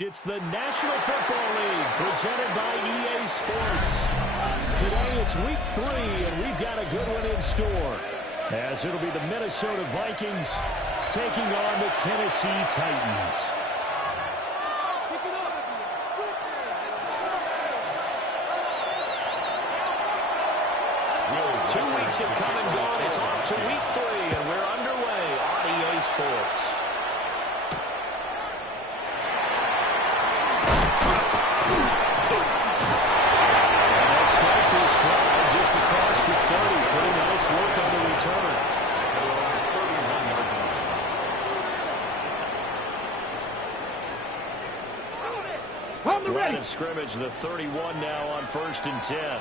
It's the National Football League presented by EA Sports. Today it's week 3, and we've got a good one in store, as it'll be the Minnesota Vikings taking on the Tennessee Titans. Two weeks have come and gone. It's off to week 3, and we're underway on EA Sports. Line of scrimmage, the 31 now on 1st and 10.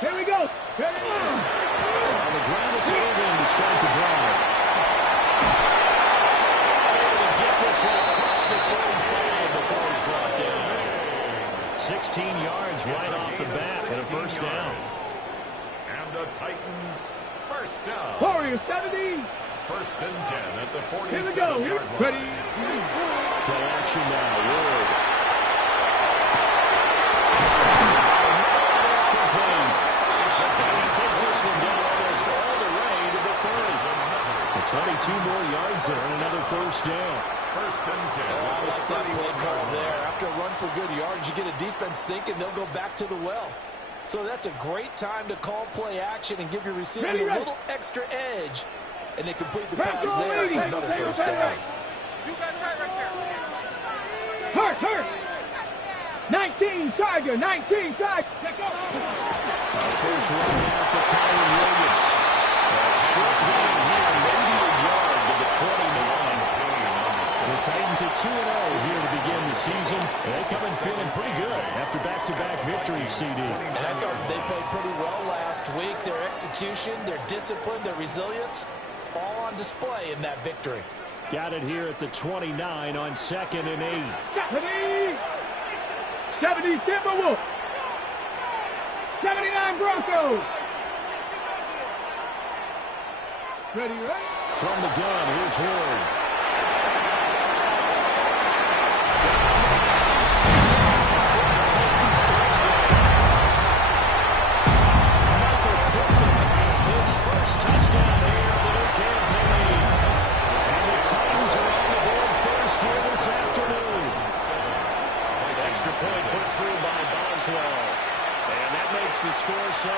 Here we go. On the ground, it's Irvin to start the drive. Able to get this one across the 45 before he's brought down. 16 yards right off the bat and a first down. And the Titans first down. Warriors 70. 1st and 10 at the 47-yard line. Here we go. Ready. Play action now. Ward. It's complete. And he takes this one down almost all the way to the 30. 22 more yards there and another first down. 1st and 10. I like that play call there. After a run for good yards, you get a defense thinking they'll go back to the well. So that's a great time to call play action and give your receivers a little extra edge. And they complete the pass there for another first down. Hurt. 19 Tiger. 19 Tiger. Check out. First run now for Kyron Williams. A short game here, maybe a yard to the 29. The Titans are 2-0 here to begin the season. They come in feeling pretty good after back-to-back victories, CD. And I thought they played pretty well last week. Their execution, their discipline, their resilience, all on display in that victory. Got it here at the 29 on 2nd and 8. 70 Timberwolves. 79 Broncos. Ready. From the gun, here's Ward. His first touchdown here of the new campaign. And the Titans are on the board first here this afternoon. Extra point put through by Boswell. And that makes the score 7-0.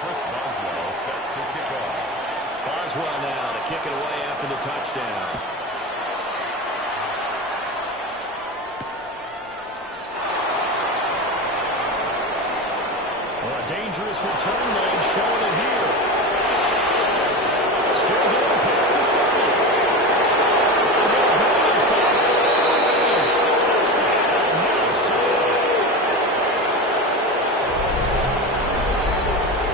Chris Boswell set to kick off. Boswell now to kick it away after the touchdown. Well, a dangerous return man showing it here. Still going past the 30. Touchdown, Minnesota.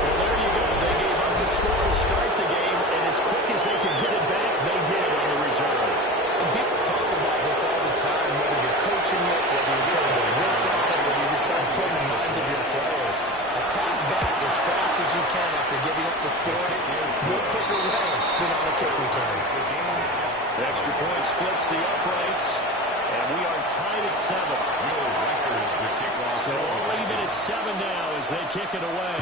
Well, there you go. They gave up the score to start the game, and as quick as they could get it back, they did on the return. And people talk about this all the time, whether you're coaching it, whether you're trying to work on it, whether you're just trying to put it in the minds of your players. Attack back as fast as you can after giving up the score. No quicker way than on a kick return. The extra point splits the uprights, and we are tied at 7. So all even at 7 now as they kick it away.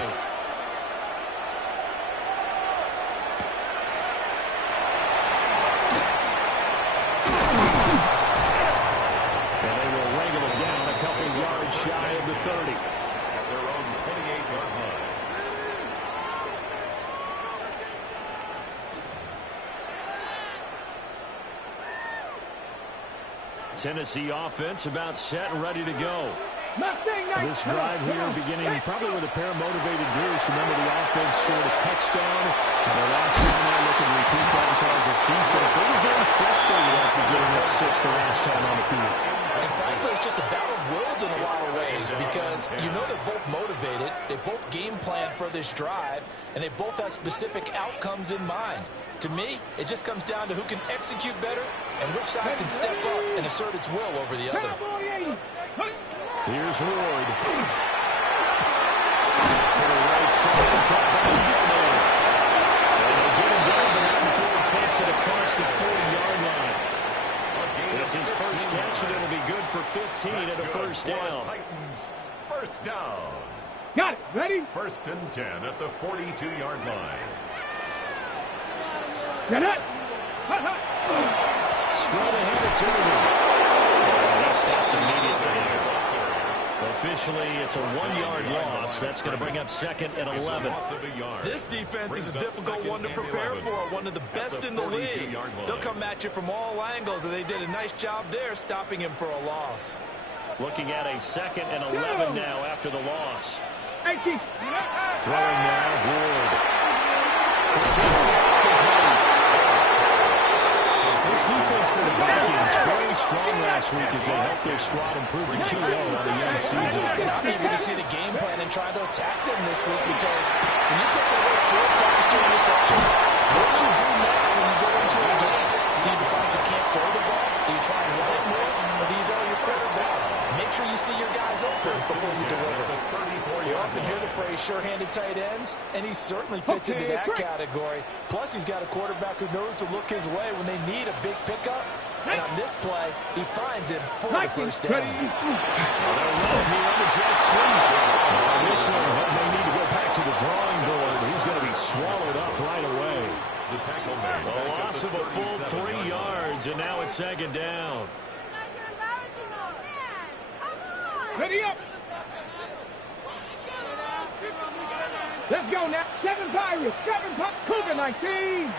And they will wrangle it down a couple yards shy of the 30. At their own 28-yard line. Tennessee offense about set and ready to go. Mustang, This drive here beginning probably with a pair of motivated Bruce. Remember, the offense scored a touchdown. And the last time they look at repeat that in Charles' defense, they were very frustrated after getting up 6 the last time on the field. And frankly, it's just a battle of wills in a lot of ways because you know they're both motivated, they both game plan for this drive, and they both have specific outcomes in mind. To me, it just comes down to who can execute better and which side can step up and assert its will over the other. Here's Ward. To the right side. And they get him across the 40-yard line. It's his first catch, and it'll be good for 15 and a first down. Titans, first down. Got it. Ready? First and 10 at the 42-yard line. Get it. Straight ahead, it's Irvin. And he stopped immediately there. Officially, it's a 1-yard loss. That's going to bring up second and 11. This defense is a difficult one to prepare for, one of the best in the league. They'll come at you from all angles, and they did a nice job there stopping him for a loss. Looking at a second and 11 now after the loss. 18. Throwing now, Ward. This defense for the Vikings very strong last week as they helped their squad improve to 2-0 on the young season. And I'm eager to see the game plan and try to attack them this week because when you take away 4 times 3 interceptions, what do you do now when you go into a game? Do you decide you can't throw the ball? Do you try and run it more? Or do you tell your quarterback, make sure you see your guys open before you deliver? You often hear the phrase sure-handed tight ends, and he certainly fits into that category. Plus, he's got a quarterback who knows to look his way when they need a big pickup. And on this play, he finds him for the first down. They're running here on the jet sweep. This one may need to go back to the drawing board. He's going to be swallowed up right away. A loss of a full 3 yards, and now it's second down. Ready up. Let's go now. 7 Pirates. 7 Cougar 19.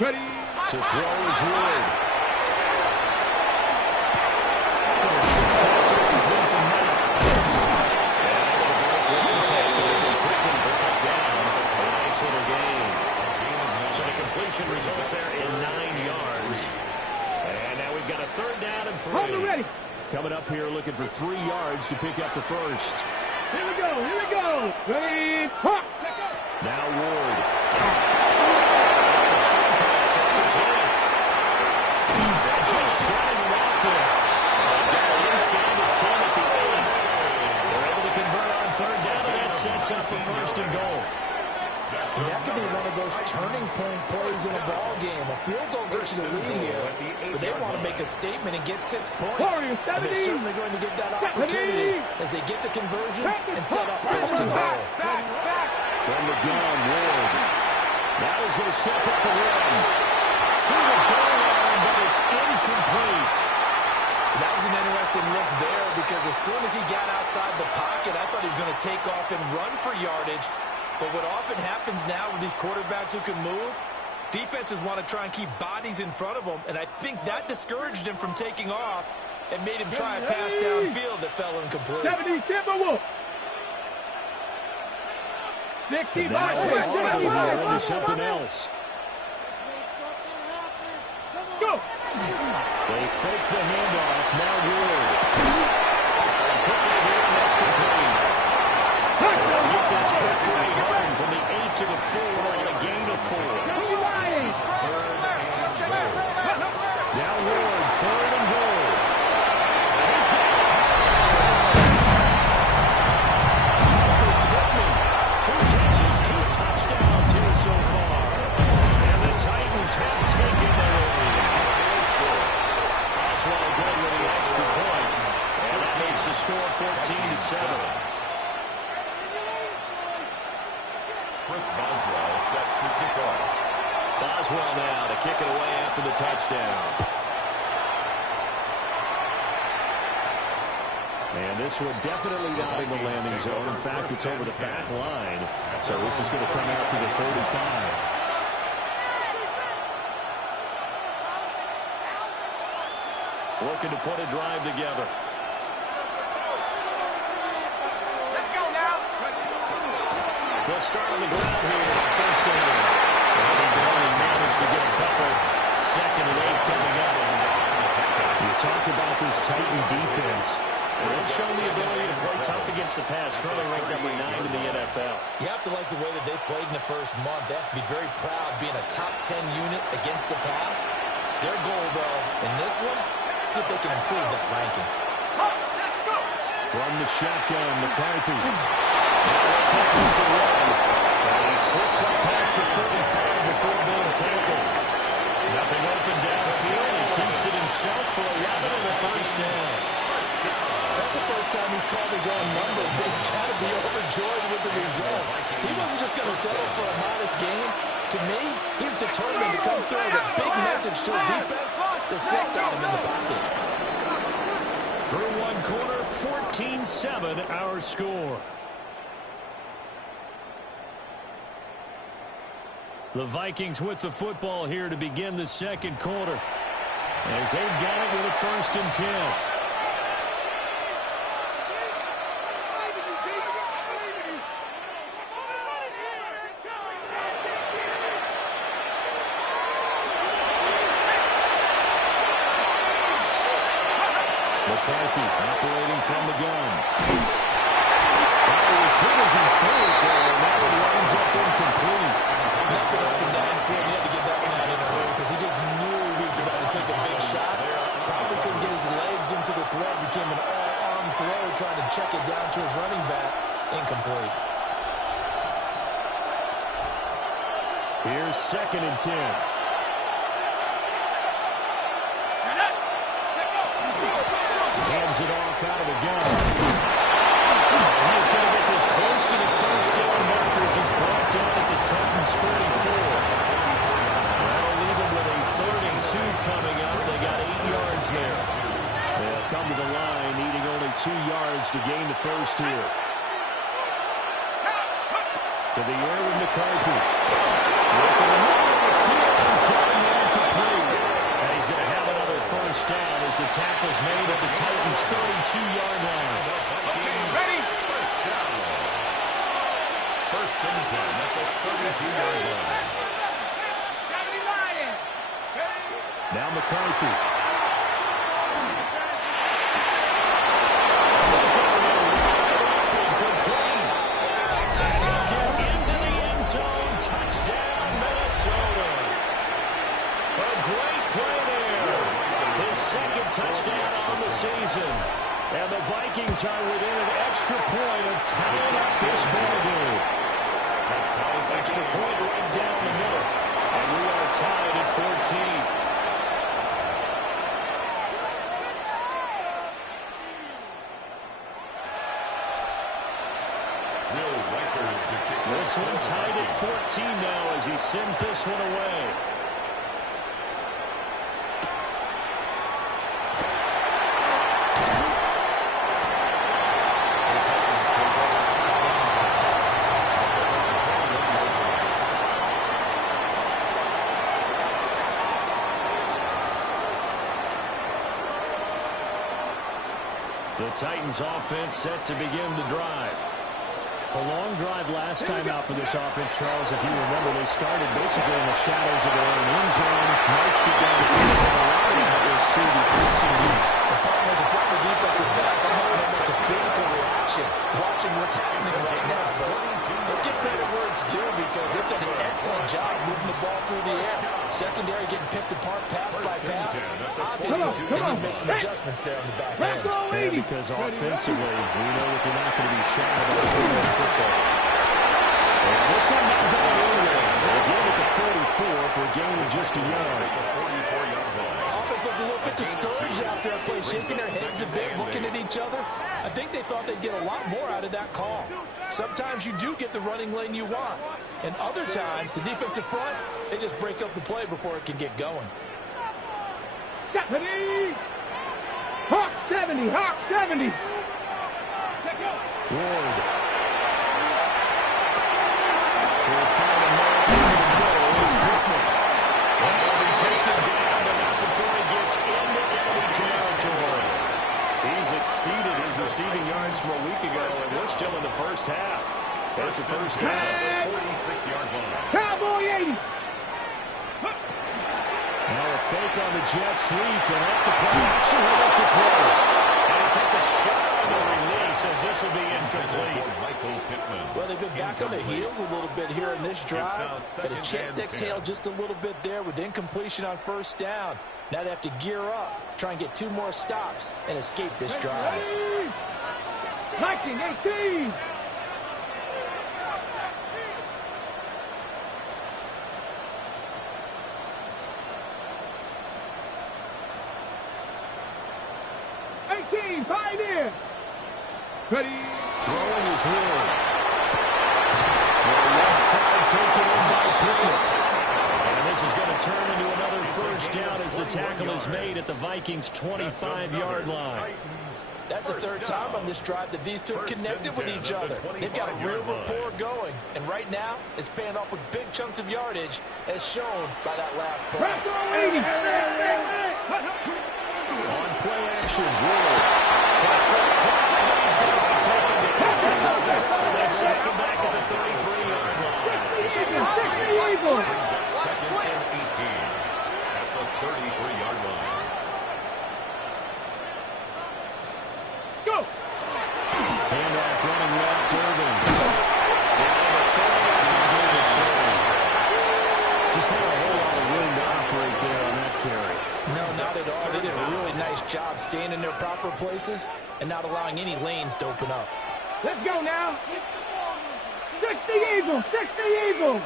Ready. To throw is Wood. Nice little gain. So the completion results there in 9 yards. And now we've got a third down and 3. Hold it ready. Coming up here looking for 3 yards to pick up the first. Here we go. Here we go. Ready. Hawk. Now Ward. That's a screen pass. That's complete. They're just shutting it off there. They've got it inside the 10 at the 8. They're able to convert on third down, and that sets up for first and goal. And that could be one of those turning point plays in a ball game. A field goal gets you the lead here, but they want to make a statement and get 6 points. And they're certainly going to get that opportunity as they get the conversion and set up first and goal. From the gun, Ward. Now he's going to step up and run. To the goal line, but it's incomplete. That was an interesting look there because as soon as he got outside the pocket, I thought he was going to take off and run for yardage. But what often happens now with these quarterbacks who can move, defenses want to try and keep bodies in front of them, and I think that discouraged him from taking off and made him try a pass downfield that fell incomplete. 70 Timberwolves. 65. Into something else. Go. They fake the handoff. Now Ward. That's complete. Get this quick play home from the 8 to the 4 on a gain of 4. Now Ward, third and goal. He's got it. 2 catches, 2 touchdowns here so far. And the Titans have taken the lead. Oswald good with the extra point. And that makes the score 14-7. Chris Boswell set to kick off. Boswell now to kick it away after the touchdown. And this one definitely not in the landing zone. In fact, it's over the back line. So this is going to come out to the 35. Looking to put a drive together. They'll start on the ground here. First down. They've only managed to get a couple. Second and 8 coming up. You talk about this Titan defense. They've shown the ability to play tough against the pass. Currently ranked number 9 in the NFL. You have to like the way that they've played in the first month. They have to be very proud being a top 10 unit against the pass. Their goal, though, in this one, see if they can improve that ranking. From the shotgun, McCarthy. Take this away. And he slips up past the 45 before being tackled. Nothing open downfield. He keeps it himself for 11 and a first down. That's the first time he's called his own number, but he's got to be overjoyed with the results. He wasn't just going to settle for a modest game. To me, he was determined to come through with a big message to a defense that slept on him in the pocket. Through one quarter, 14-7 our score. The Vikings with the football here to begin the second quarter, as they've got it with a 1st and 10. McCarthy operating from the gun. That was good as he threw it there, and that one winds up incomplete. Nothing up and downfield. He had to get that one out in a hurry because he just knew he was about to take a big shot. Probably couldn't get his legs into the throw. Became an all-arm throw trying to check it down to his running back. Incomplete. Here's 2nd and 10. Hands it off out of the gun. He's going to get this close to the first down markers. He's brought down at the Titans' 44. That'll leave him with a 3rd and 2 coming up. They got 8 yards there. They'll come to the line, needing only 2 yards to gain the first here. To the air with McCarthy. Looking in the field. He's got a man complete. And he's going to have another first down as the tackle's made at the Titans' 32-yard line. Ready? First down. 1st and 10 at the 32-yard line. 70 Lions. Now McCarthy. Touchdown, Minnesota. A great play there. His 2nd touchdown on the season. And the Vikings are within an extra point of tying up this ballgame. Extra point right down the middle. And we are tied at 14. This one tied at 14 now as he sends this one away. The Titans offense set to begin the drive. A long drive last time out for this offense, Charles. If you remember, they started basically in the shadows of their own end zone, marched it down the field, and a lot of that was through the passing game. The problem is a proper defensive back. I'm having almost a physical reaction watching what's happening right now. But let's give credit where it's due because they've done an excellent job moving the ball through the air. Secondary getting picked apart pass by pass. Obviously, they need to make some adjustments there on the back end. Yeah, because offensively, we know that they're not going to be shy about throwing football. And this one not going anywhere. They'll get it to 44 for a gain of just a yard. Offense looked a little bit discouraged after that play, shaking their heads a bit, looking at each other. I think they thought they'd get a lot more out of that call. Sometimes you do get the running lane you want. And other times, the defensive front, they just break up the play before it can get going. Stephanie! Hawk 70! Hawk 70! Ward. He'll find a man in the middle. It's Pittman. And he'll be taken down, but not before he gets into enemy territory. He's exceeded his receiving yards from a week ago, and we're still in the first half. That's a first down. 46-yard line. Cowboy 80! Now a fake on the jet sweep, and off the play action, he'll have to throw. And he takes a shot on the release as this will be incomplete. Well, they've been back on their heels a little bit here in this drive, but a chance to exhale just a little bit there with incompletion on first down. Now they have to gear up, try and get 2 more stops, and escape this drive. Viking 18! 18, Pioneer. Ready. Throwing his wheel. The left side taken in by Pickett. And this is going to turn into another first down as the tackle is made at the Vikings' 25-yard line. That's the third time on this drive that these two connected with each other. They've got a real rapport going. And right now, it's paying off with big chunks of yardage, as shown by that last play. On play action, Ward. Pressure. He's going to be taken down. They sack him back at the 33-yard line. Second and 18 at the 33-yard line. Go. Handoff running left, Irvin. Down the 30. Just not a whole lot of room to operate there on that carry. No, not at all. They did a really nice job staying in their proper places and not allowing any lanes to open up. Let's go now. 60 Eagles, 60 Eagles.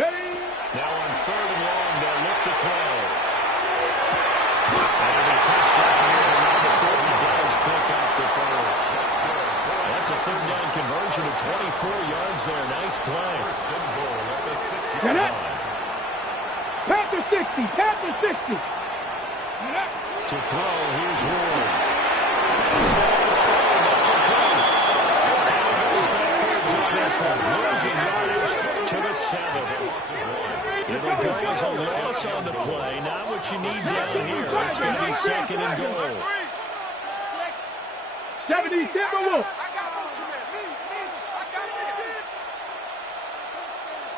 Ready. Now on third and long, they'll look to throw. And he touched up here before he does pick up the first. That's a third down conversion of 24 yards there. Nice play. First and goal at the 6-yard Get it. line. Panther 60, Panther 60. To throw, here's Ward. And he's set up the screen. That's complete. And he goes backwards on this one. Losing yardage to the 7. It'll go as a loss on the play. Not what you need down here. It's going to be second and goal. 70 Timberwolves.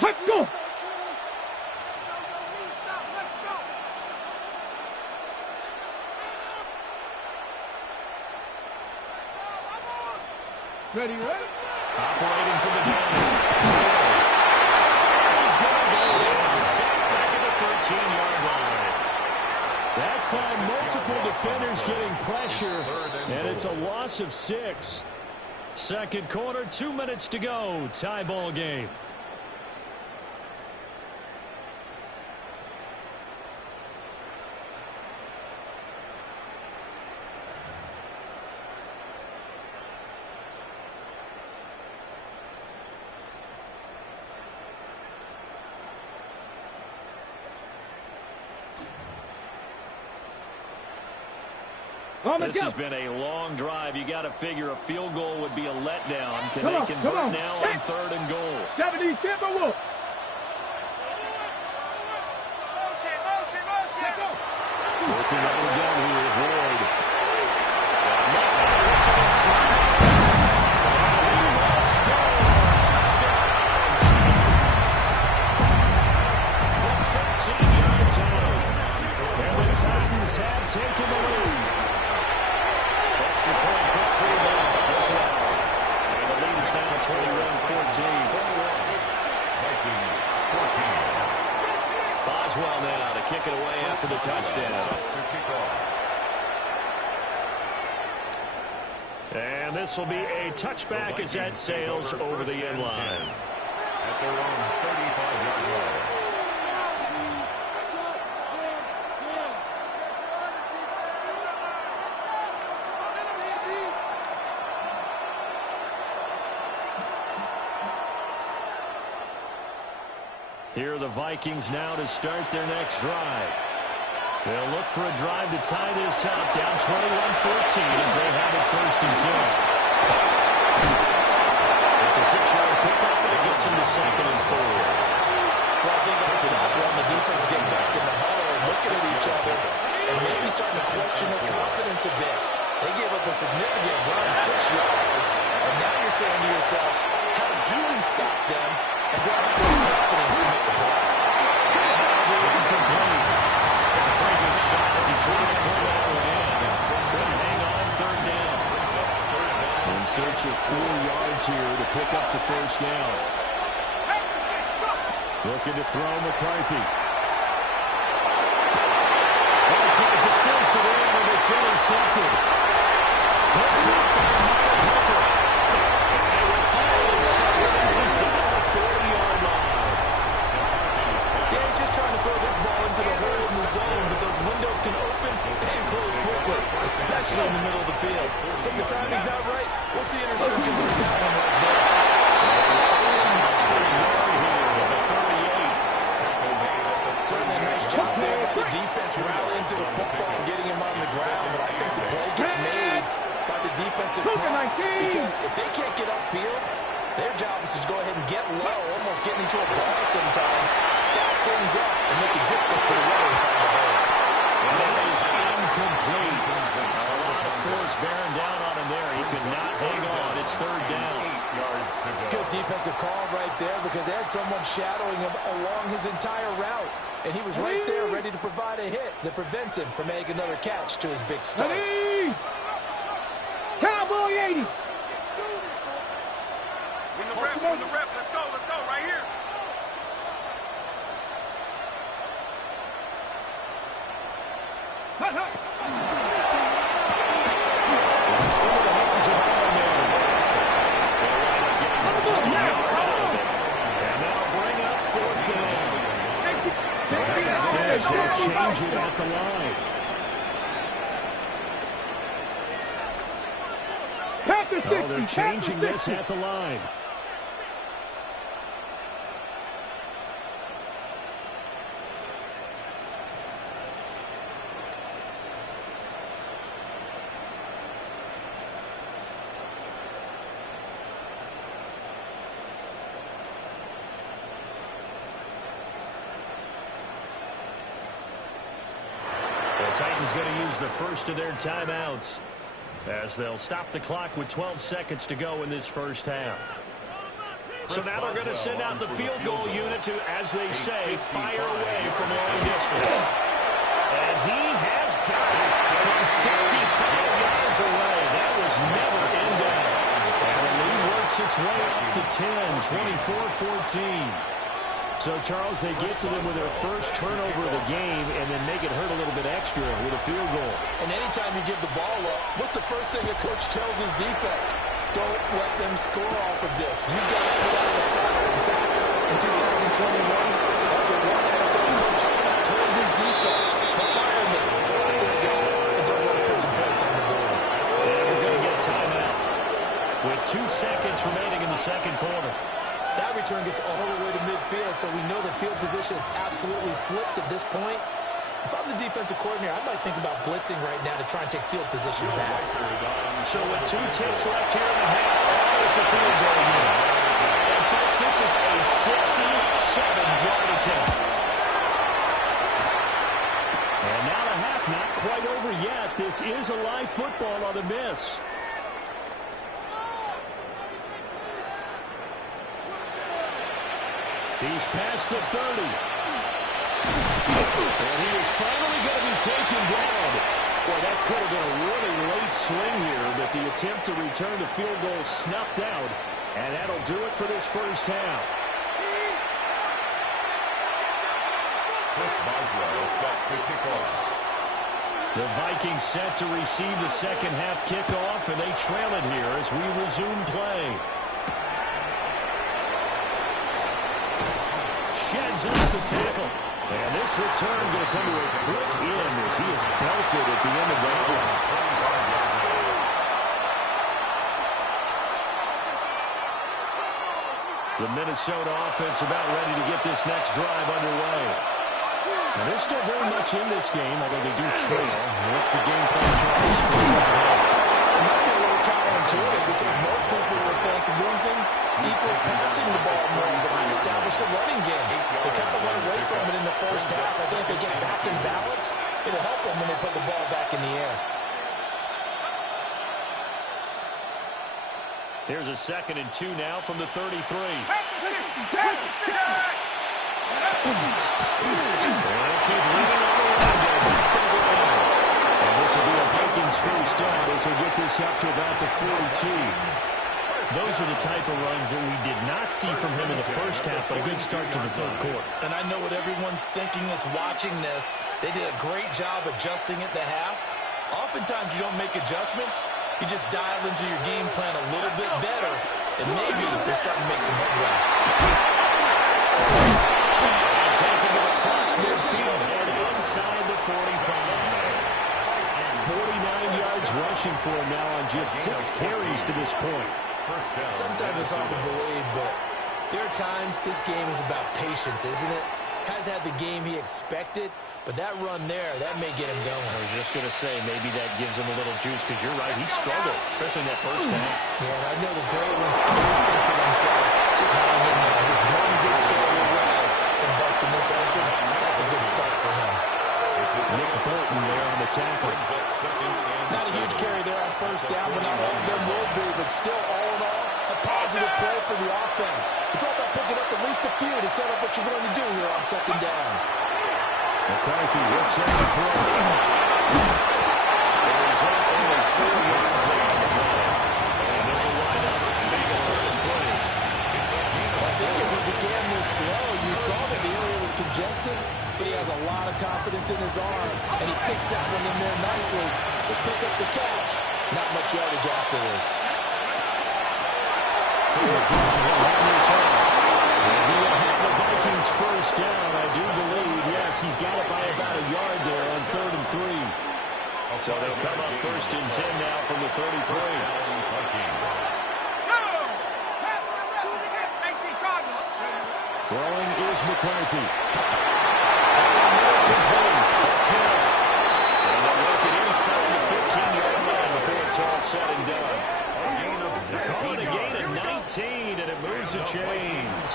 Let's go. Ready, ready? Operating from the down. He's going to go down. Set back at the 13-yard line. That's how multiple defenders getting pressure, and it's a loss of 6. Second quarter, 2 minutes to go. Tie ball game. This has been a long drive. You got to figure a field goal would be a letdown. Can they convert now on third and goal? 70 Timberwolves. Working up and down here, Ward. From 13 yards out. And the Titans have taken the lead. Extra point put through by Boswell. And the lead is now 21-14. Vikings 14. Boswell now to kick it away after the touchdown. And this will be a touchback as that sails over the end line. At their own 35-yard line. Here are the Vikings now to start their next drive. They'll look for a drive to tie this up. Down 21-14 as they have it first and 10. It's a 6-yard pickup, and it gets them to second and 4. Well, I think after that one, the defense getting back in the huddle and looking at each other and maybe starting to question their confidence a bit. They gave up a significant run, 6 yards, and now you're saying to yourself, how do we stop them and do I have the confidence to make a play? Incomplete. A pretty good shot as he tried to pull that one in. Couldn't hang on third down. In search of 4 yards here to pick up the first down. Looking to throw McCarthy. And tries to force it in, and it's intercepted. Picked up by Mike Hooker. And they will finally stop just down the 40-yard line. Yeah, he's just trying to throw this ball into the hole in the zone, but those windows can open and close quick. quickly, especially in the middle of the field. So if the timing's not right, we'll see interceptions like that one right there. Certainly a nice job there by the defense rallying to the football and getting him on the ground, but I think the play gets made by the defensive front because if they can't get upfield, their job is to go ahead and get low, almost getting into a ball sometimes, stack things up, and make it difficult for the runner to find the hole. That is incomplete. The force bearing down on him there. He could not hang on. It's third down. Good defensive call right there because they had someone shadowing him along his entire route. And he was right there ready to provide a hit that prevents him from making another catch to his big start. Cowboy 80. Win the rep. Let's go, right here. Hut, hut. And that'll bring up fourth down. Yes, they'll change it at the line. Oh, they're changing this at the line. Titans going to use the first of their timeouts as they'll stop the clock with 12 seconds to go in this first half. So now they're going to send out the field goal unit to, as they say, fire away from long distance. And he has got it from 55 yards away. That was never in doubt. And the lead works its way up to 10, 24-14. So, Charles, they get to them with their first turnover of the game and then make it hurt a little bit extra with a field goal. And anytime you give the ball up, what's the first thing a coach tells his defense? Don't let them score off of this. You've got to put out the fire. In fact, in 2021, that's what one NFL coach told his defense. The firemen, those guys, and don't let them put some points on the board. And we're going to get a timeout with 2 seconds remaining in the second quarter. That return gets all the way to midfield, so we know the field position is absolutely flipped at this point. If I'm the defensive coordinator, I might think about blitzing right now to try and take field position back. So with 2 ticks left here in the half, there's the field goal unit. And folks, this is a 67-yard attempt. And now the half not quite over yet. This is a live football on the miss. He's past the 30. And he is finally going to be taken down. Boy, that could have been a really late swing here, but the attempt to return the field goal snuffed out. And that'll do it for this first half. Chris Boswell is set to kick off. The Vikings set to receive the second half kickoff, and they trail it here as we resume play. Sheds off the tackle. And this return going to come to a quick end as he is belted at the end of that one. The Minnesota offense about ready to get this next drive underway. And they're still very much in this game, although they do trail. What's the game plan for the second half? I'm not going to really counterintuitive because most people would think losing equals passing the ball more, but we established the running game. They kind of went away from it in the first half. I think if they get back in balance, it'll help them when they put the ball back in the air. Here's a 2nd and 2 now from the 33. And keep leaning on the line. And this will be a Vikings first down as we get this up to about the 42. Those are the type of runs that we did not see from him in the first half, but a good start to the third quarter. And I know what everyone's thinking that's watching this. They did a great job adjusting at the half. Oftentimes you don't make adjustments. You just dial into your game plan a little bit better, and maybe they're starting to make some headway. Taking it across midfield and inside the 45. 49 yards rushing for him now on just 6 carries to this point. Sometimes it's hard to believe, but there are times this game is about patience, isn't it? Has had the game he expected, but that run there, that may get him going. I was just going to say, maybe that gives him a little juice, because you're right, he struggled, especially in that first half. Yeah, and I know the great ones always think to themselves, just hang in there. Just one good carry away from busting this open. That's a good start for him. Nick Bolton there on the tackle. Not a huge carry there on first down, but not all of them will be, but still, all in all, a positive play for the offense. It's all about picking up at least a few to set up what you're going to do here on second down. McCarthy will set the throw. There's only 4 yards left. And this will wind up being a 3rd and 3. I think as he began this throw, you saw that the area was congested, but he has a lot of confidence in his arm, and he picks that one in there nicely to pick up the catch. Not much yardage afterwards. He will have the Vikings first down, I do believe. Yes, he's got it by about a yard there on 3rd and 3. So they'll come up 1st and 10 now from the 33. Throwing is McCarthy. That's him. And they'll work it inside the 15-yard line before it's all said and done. Calling a gain of 19, and it moves the chains.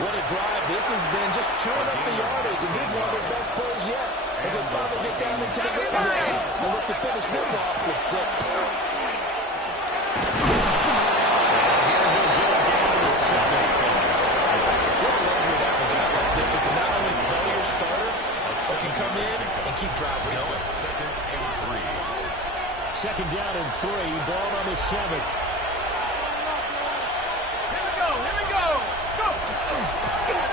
What a drive this has been, just chewing up the yardage, and here's one of their best plays yet as they finally get down into the red zone. They'll look to finish this off with 6. What a luxury to have a guy like this who can not only spell your starter, but can come in and keep drives going. 2nd down and 3, ball on the 7.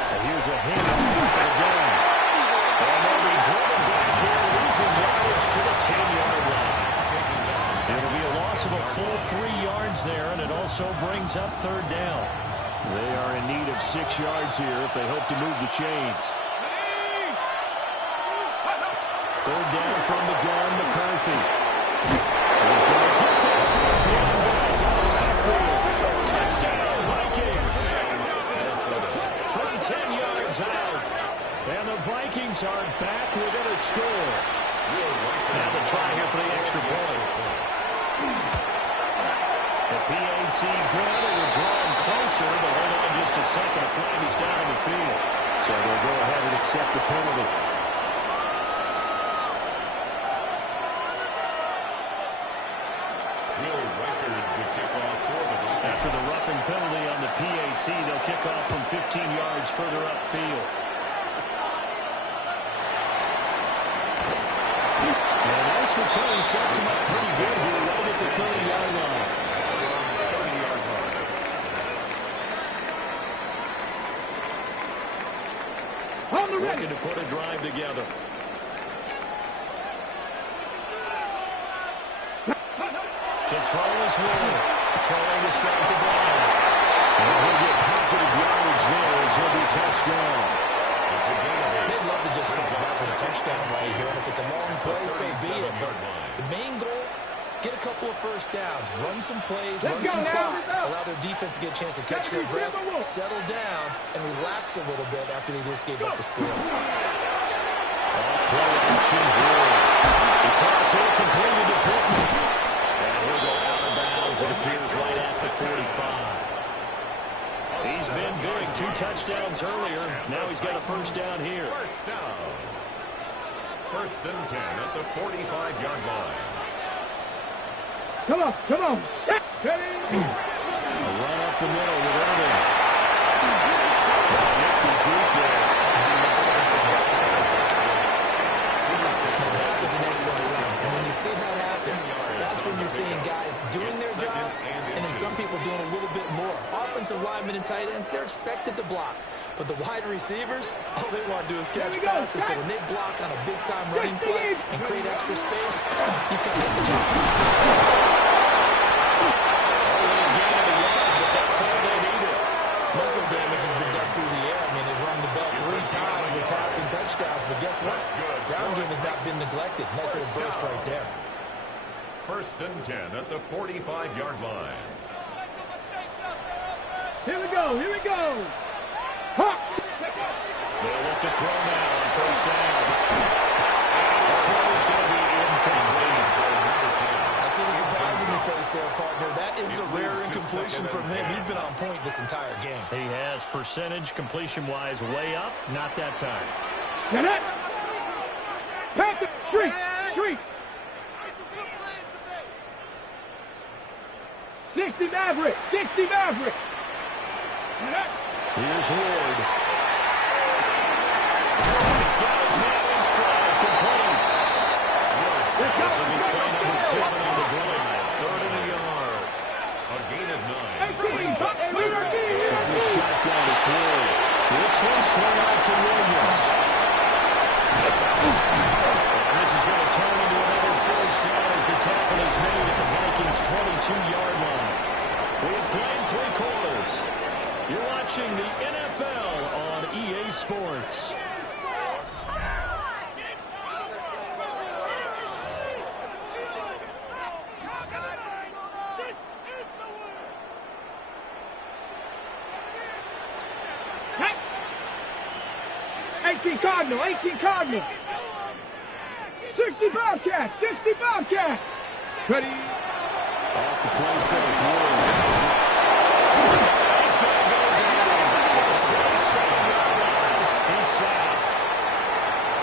And here's a handoff again. And they'll be driven back here, losing yardage to the 10-yard line. It'll be a loss of a full 3 yards there, and it also brings up 3rd down. They are in need of 6 yards here if they hope to move the chains. 3rd down from the gun, McCarthy. He's going to get this. It's one back on the backfield. Touchdown, Vikings. From 10 yards out. And the Vikings are back within a score. Now the try here for the extra point. The PAT good. It will draw him closer, but hold on just a second. A flag is down on the field. So they'll go ahead and accept the penalty. After the roughing penalty on the PAT, they'll kick off from 15 yards further upfield. And a nice return sets him up pretty good here right at the 30-yard line. Looking to put a drive together. To throw as well. Throwing to strike to Brown. And he'll get positive yardage there as he'll be touchdown. They'd love to just strike back with a touchdown right here. And if it's a long play, so be it. But the main goal, get a couple of first downs. Run some plays, run some clock. Allow their defense to get a chance to catch their breath, settle down, and relax a little bit after they just gave up a score. Play action here. The toss here completed to Pittman. And he'll go out of bounds. It appears right at the 45. He's been big. 2 touchdowns earlier. Now he's got a first down here. First down. 1st and 10 at the 45-yard line. Come on, come on. A run up the middle with Irving. Nifty juke there. That was an excellent run. And when you see that happen, that's when you're seeing guys doing their job and then some people doing a little bit more. Offensive linemen and tight ends, they're expected to block. But the wide receivers, all they want to do is catch passes. So when they block on a big-time running play and create extra space, you've got to hit the job. That's all they needed. Muscle damage has been done through the air. I mean, they've rung the bell 3 times with passing touchdowns, but guess what? Ground game has not been neglected. Nice little burst right there. 1st and 10 at the 45-yard line. Here we go. Here we go. Hawk. They'll look to throw now on 1st down. His throw is going to be incomplete. I see the surprise in your face there, partner. That is a rare incompletion from him. He's been on point this entire game. He has percentage completion-wise way up. Not that time. Get it. Panther. Street. Street. 60 Maverick. 60 Maverick. Here's Ward. He's got his man in stride. Complete. This will be play number 7 on the drive. 3rd and a yard. A gain of 9. From the shotgun, it's Ward. This one swung out to Williams. And this is going to turn into another 1st down as the tackle is made at the Vikings' 22-yard line. We've played 3 quarters. You're watching the NFL on EA Sports. Hey. 18 Cardinal. 18 Cardinal. 60 Bobcat. 60 Bobcat. Ready. Off the play fake. Ward. He's sacked.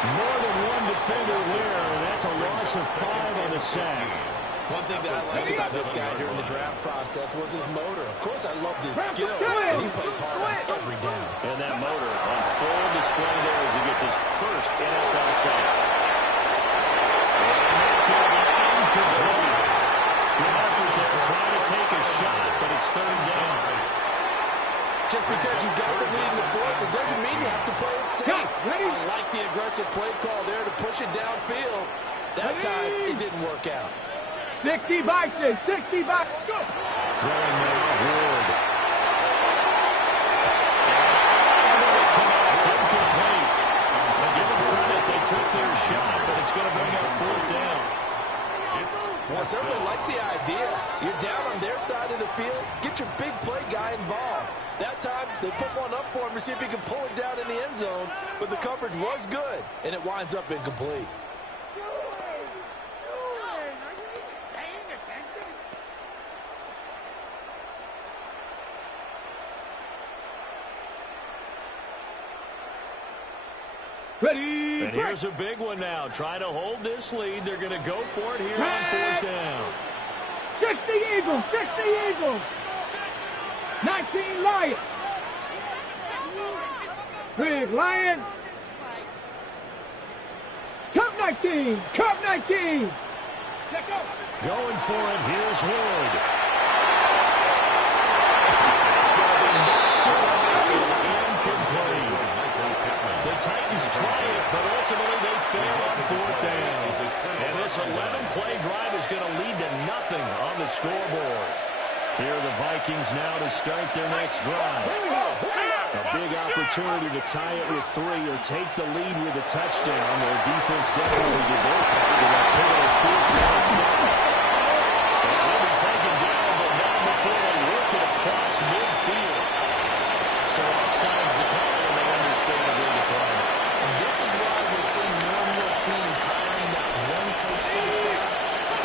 More than one defender there. That's a loss of 5 on the sack. One thing that I liked about this guy during the draft process was his motor. Of course, I loved his skills, but he plays hard on every down. And that motor on full display there as he gets his first NFL sack. Incomplete. Good effort there, trying to take a shot, but it's 3rd down. Just because you got the lead in the 4th, it doesn't mean you have to play it safe. I like the aggressive play call there to push it downfield. That time, it didn't work out. 60 Bison. 60 Bison. Go. Throwing now, Ward. Incomplete. Give them credit, they took their shot, but it's going to bring up 4th down. Well, I certainly like the idea. You're down on their side of the field. Get your big play guy involved. That time, they put one up for him to see if he can pull it down in the end zone. But the coverage was good, and it winds up incomplete. Ready. And here's a big one now. Trying to hold this lead. They're going to go for it here on 4th down. 60 Eagles. 60 Eagles. 19 Lions. Big Lions. Cup 19. Cup 19. Let's go. Going for it. Here's Ward. It's going to be knocked away. Incomplete. The Titans try it, but ultimately they fail on 4th down. And this 11-play drive is going to lead to nothing on the scoreboard. Here are the Vikings now to start their next drive. A big opportunity to tie it with 3 or take the lead with a touchdown. Their defense definitely did their part with that pivotal 4th down snap. And they'll be taken down, but not before they work it across midfield. So offsides the call, and they understandably decline. And this is why we're seeing more and more teams hiring that one coach to the staff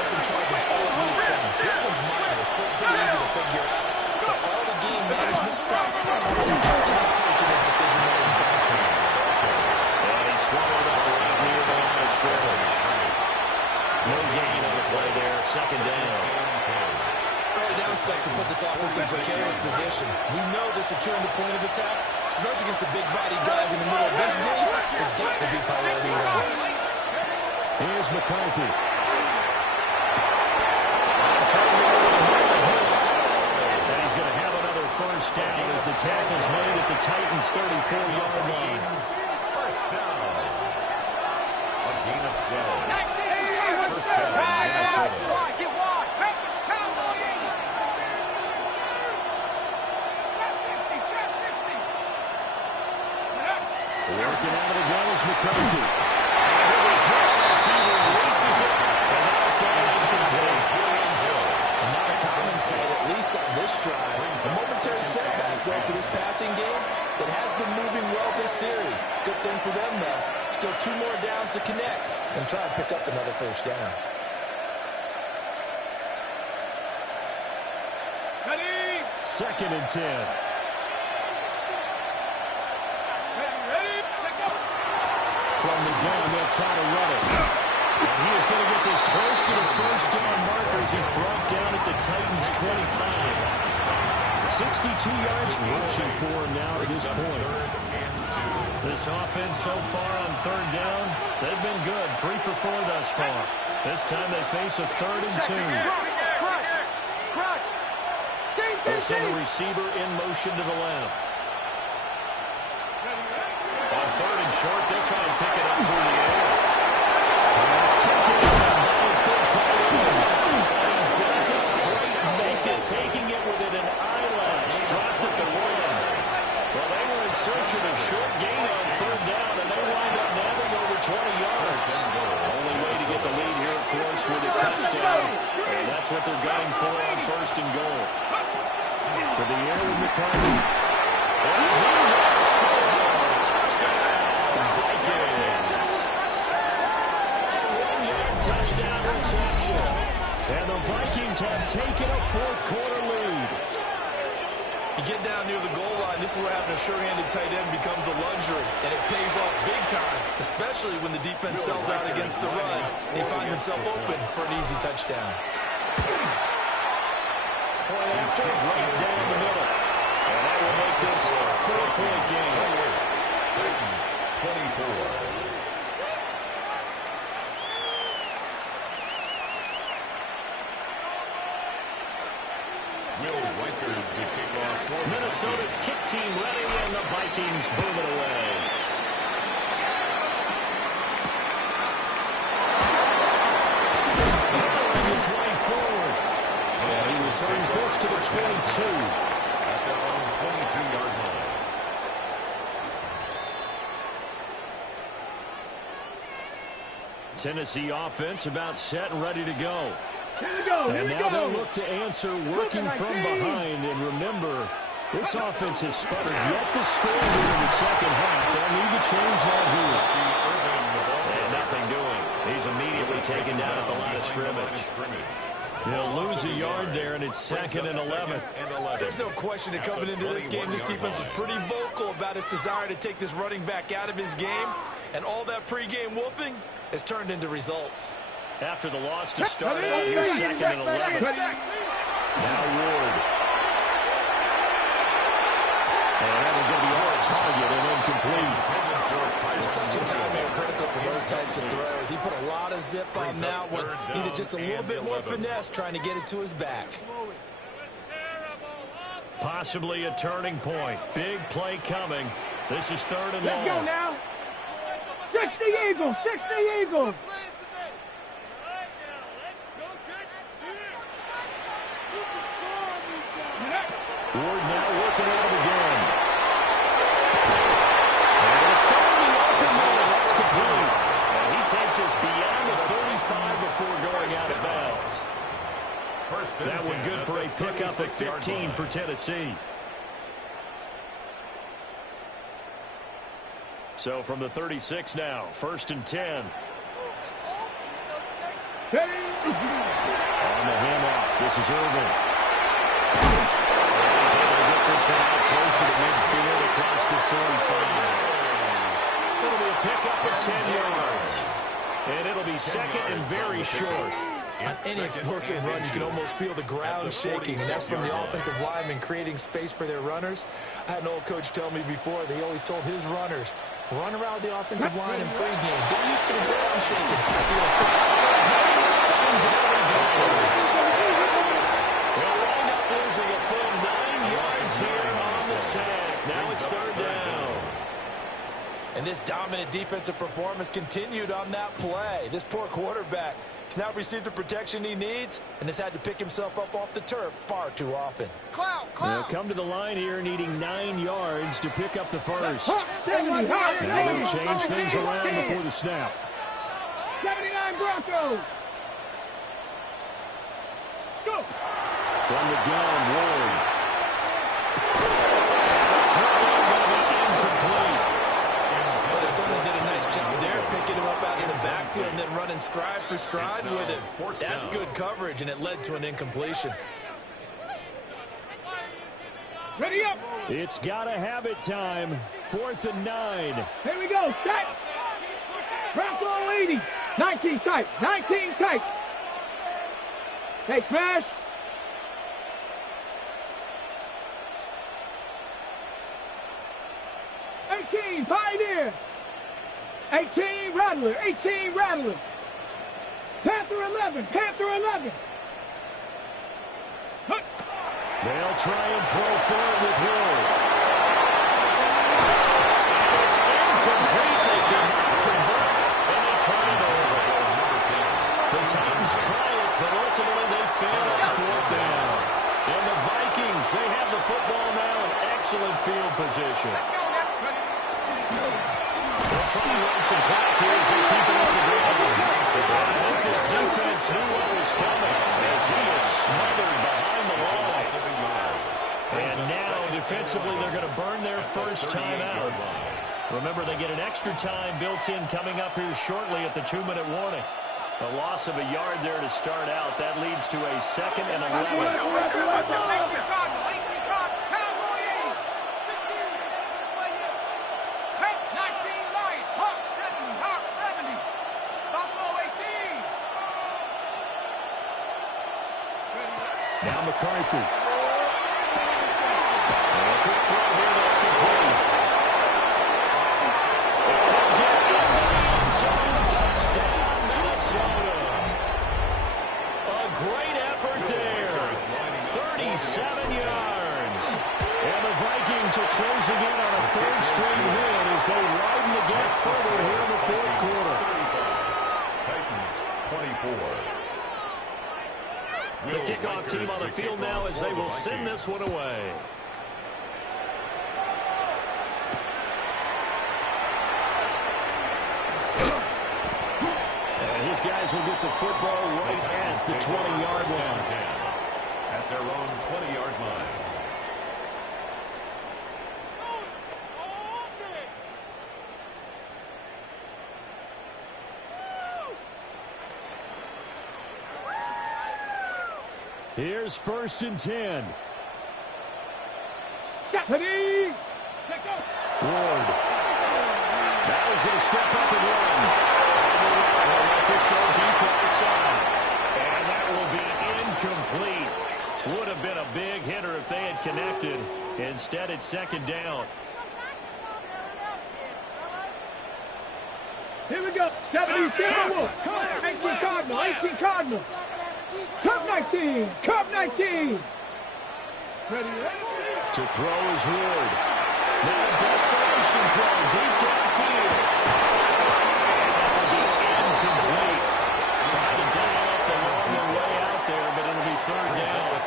that's in charge of all of these things. This one's minor. It's pretty easy to figure out. But all the game management stuff, it's going to be part of the head coach in his decision-making process. And he swallowed up right near the line of scrimmage. No gain on the play there. 2nd down. Early down steps will put this offense in precarious position. We know that securing the point of attack, especially against the big-bodied guys in the middle of this game, has got to be priority 1. Here's McCarthy. And he's going to have another 1st down as the tackle's made at the Titans' 34-yard line. 1st down. A gain of 12. 1st down. Ward Working out of the gun is McCarthy. As he releases it, and that'll fall incomplete. And not a common sight, at least on this drive. A momentary setback, though, for this passing game that has been moving well this series. Good thing for them, though. Still 2 more downs to connect and try and pick up another first down. Ready? 2nd and 10. Ready? From the gun, they'll try to run it. And he is going to get this close to the first down markers. He's brought down at the Titans' 25. 62 yards rushing for him now to this point. This offense so far on 3rd down, they've been good. 3 for 4 thus far. This time they face a 3rd and 2. They'll send a receiver in motion to the left. On 3rd and short, they'll try and pick it up through the air. It's taken by his big tight end. He doesn't quite make it, taking it within an eyelash. Dropped at the 1. Well, they were in search of a short gain on 3rd down, and they wind up nabbing over 20 yards. Only way to get the lead here, of course, with a touchdown. And that's what they're gunning for on 1st and goal. To the air with McCarthy. And he will score. Touchdown, Vikings. 1-yard touchdown reception. And the Vikings have taken a 4th quarter lead. You get down near the goal line, this is where having a sure-handed tight end becomes a luxury, and it pays off big time, especially when the defense sells out against the run. They find themselves open for an easy touchdown. Point after, right down the middle. And that will make this a 4-point game. Titans 24. Minnesota's kick team ready, and the Vikings move it away. Powering his way forward. And he returns this to the 22. At their own 22-yard line. Tennessee offense about set and ready to go. Here we go. And now they'll look to answer working from behind. And remember, this offense has sputtered yet to score here in the second half. They'll need to change that here. And nothing doing. He's immediately taken down at the line of scrimmage. He'll lose a yard there, and it's 2nd and 11. There's no question that coming into this game, this defense was pretty vocal about its desire to take this running back out of his game. And all that pregame wolfing has turned into results. After the loss to start out, here's 2nd and 11. Now Ward. And that'll give the Ward target and incomplete. The touch and timing are critical for those types of throws. He put a lot of zip on that one. Needed just a little bit more finesse trying to get it to his back. Possibly a turning point. Big play coming. This is 3rd and long. Let's go now. 60 Eagles. 60 Eagles. Ward now working out of the gun. And they'll find the open man. That's complete. And he takes us beyond the 35 before going out of bounds. That one good for a pickup of 15 for Tennessee. So from the 36 now, 1st and 10. Ready? On the handoff, this is Irvin. He's able to get this one out closer to midfield across the 45. It'll be a pickup of 10 yards. And it'll be 2nd and very short. On any explosive run, you can almost feel the ground shaking, and that's from the offensive linemen creating space for their runners. I had an old coach tell me before, they always told his runners, run around the offensive line in pregame. Get used to the ground shaking. See what I'm saying? They'll wind up losing a full 9 yards here on the sack. Now it's 3rd down. And this dominant defensive performance continued on that play. This poor quarterback He's not received the protection he needs and has had to pick himself up off the turf far too often. They'll come to the line here needing 9 yards to pick up the first. Now they'll change things around before the snap. 79 Broncos. Go. From the gun, Ward. Minnesota did a nice job there, picking him up out of the backfield and then running stride for stride with him. That's good coverage, and it led to an incompletion. Ready up. It's got to have it time. 4th and 9. Here we go. Set. Bronco 80. 19 tight. 19 tight. Hey, smash. Pioneer. 18 Rattler. 18 Rattler. Panther 11. Panther 11. Hut. They'll try and throw forward with Ward. It's incomplete. They cannot convert, and they try it over. The Titans try it, but ultimately they fail on 4th down. And the Vikings, they have the football now in excellent field position. They'll try and run some clock here as they keep it on the ground. I think this defense knew what was coming as he is smothered behind the line. And now, defensively, they're going to burn their first time out. Remember, they get an extra time built in coming up here shortly at the 2-minute warning. A loss of a yard there to start out. That leads to a 2nd and 11. Now McCarthy. And a quick throw here that's complete. And they'll get in the end zone. Touchdown, Minnesota. A great effort there. 37 yards. And the Vikings are closing in on a 3rd straight win as they widen the gap further here in the 4th quarter. Titans 24. The kickoff team on the field now as they will send this one away. And his guys will get the football right at the 20-yard line. At their own 20-yard line. Here's 1st and 10. Ready. Ward. Now he's going to step up and run. He'll let this go deep right side. And that will be incomplete. Would have been a big hitter if they had connected. Instead, it's 2nd down. Here we go. 77 Wolf. 18 Cardinal. 18 Cardinal. Cup 19. Cup 19. Ready. To throw is Ward. Now a desperation throw deep downfield. And it'll be incomplete. Trying to dial up the longer way out there, but it'll be 3rd down.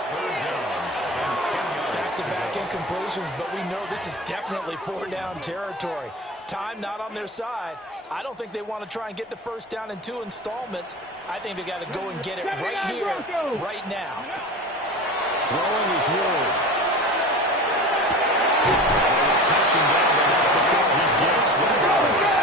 Back-to-back incompletions, but we know this is definitely 4th down territory. Time not on their side. I don't think they want to try and get the 1st down in 2 installments. I think they got to go and get it right here, right now. Throwing is Ward. Touching down, but not before he gets the first.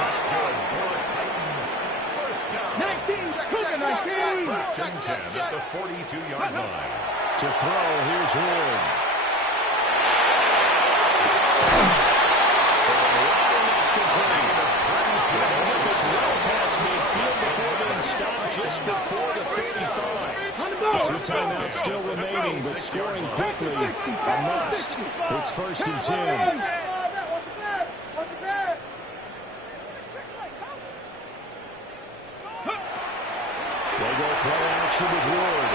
That's good for the Titans. 1st down. 19. Cougar 19. 1st and 10 at the 42-yard line. To throw, here's Ward. Just before the 35. 2 timeouts still remaining, but scoring quickly a must. It's 1st and 10. They go play action with Ward.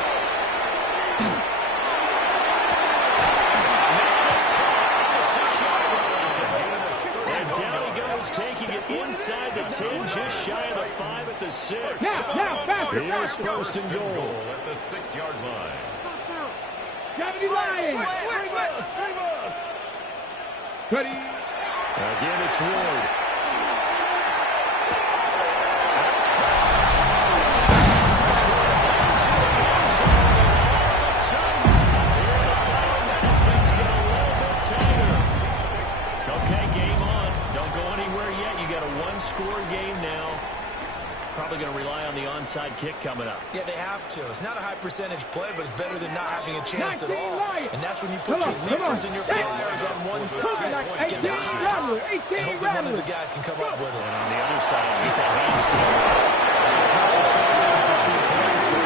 And down he goes, taking it inside. inside the 10, just shy of the 5 at the 6. Now, faster, Here's faster. first and goal. At the 6-yard line. Gravity Lions. Cuddy. Again, it's Ward. Okay, game on. Don't go anywhere yet. You got a one-score game now. Probably going to rely on the onside kick coming up. Yeah, they have to. It's not a high percentage play, but it's better than not having a chance at all. And that's when you put your leapers and your flyers on one side, get that high, and hope that one of the guys can come up with it. And on the other side, get that hands to the so trying for 2 points. They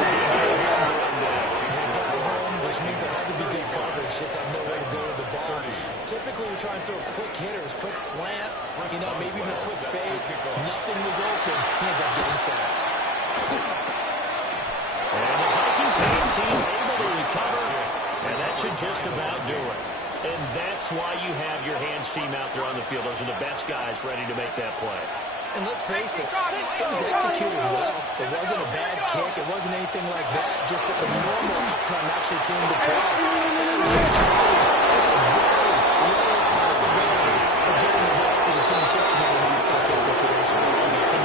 got home, which means it had to be good coverage. Just have nowhere to go with the ball. Typically, we try and throw quick hitters, quick slants, maybe even a quick fade. Nothing was open. He ends up getting sacked. And the Vikings hands team able to recover, and that should just about do it. And that's why you have your hands team out there on the field. Those are the best guys ready to make that play. And let's face it, it was executed well. It wasn't a bad kick. It wasn't anything like that. Just that the normal outcome actually came to play. And it's a very low possibility of getting the ball for the team kicking it in an outside kick situation. The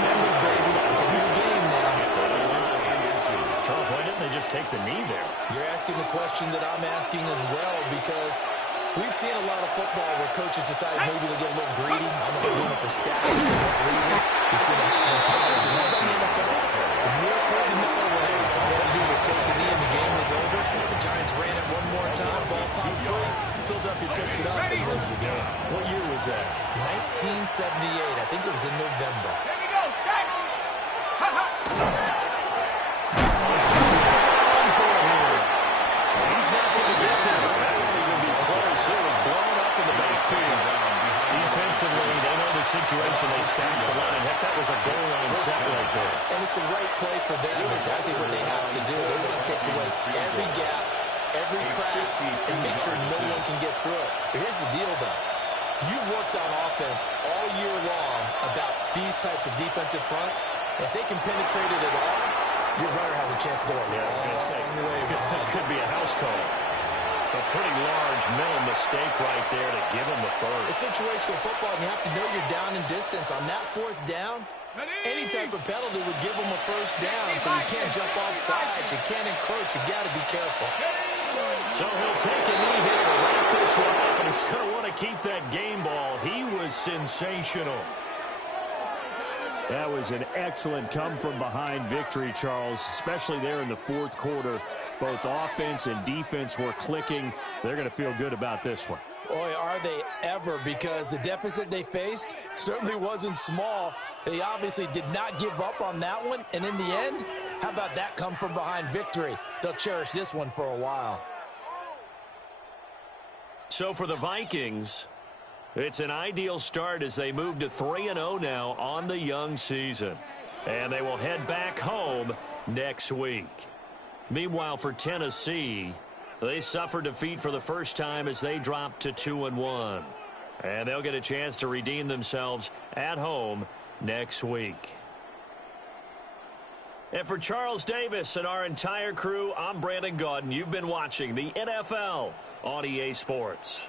numbers, baby. It's a new game now. Charles, why didn't they just take the knee there? You're asking the question that I'm asking as well, because we've seen a lot of football where coaches decide maybe they get a little greedy. I'm going to do it for stats for no reason. We've seen it happen in college and not in the NFL. The miracle in the middle range, all they had to do was take the knee and the game was over. The Giants ran it one more time, ball popped free. Philadelphia picks it up and wins the game. What year was that? 1978. I think it was in November. There we go, sack. He's not going to get there. That won't even be close. It was blown up in the backfield. Defensively, they know the situation. They stacked the line. Heck, that was a goal line set right there. And it's the right play for them. Exactly what they have to do. They want to take away every gap, every crack, and make sure no one can get through it. But here's the deal, though. You've worked on offense all year long about these types of defensive fronts. If they can penetrate it at all, your runner has a chance to go a long way. It could be a house call. A pretty large mental mistake right there to give him the first. It's situational football, and you have to know you're down in distance. On that 4th down, any type of penalty would give them a first down, so you can't jump off sides. You can't encroach. You got to be careful. So he'll take a knee here to wrap this one up, and he's going to want to keep that game ball. He was sensational. That was an excellent come-from-behind victory, Charles, especially there in the 4th quarter. Both offense and defense were clicking. They're going to feel good about this one. Boy, are they ever, because the deficit they faced certainly wasn't small. They obviously did not give up on that one, and in the end, how about that come-from-behind victory? They'll cherish this one for a while. So for the Vikings, it's an ideal start as they move to 3-0 now on the young season. And they will head back home next week. Meanwhile, for Tennessee, they suffered defeat for the first time as they dropped to 2-1. And they'll get a chance to redeem themselves at home next week. And for Charles Davis and our entire crew, I'm Brandon Gaudin. You've been watching the NFL on EA Sports.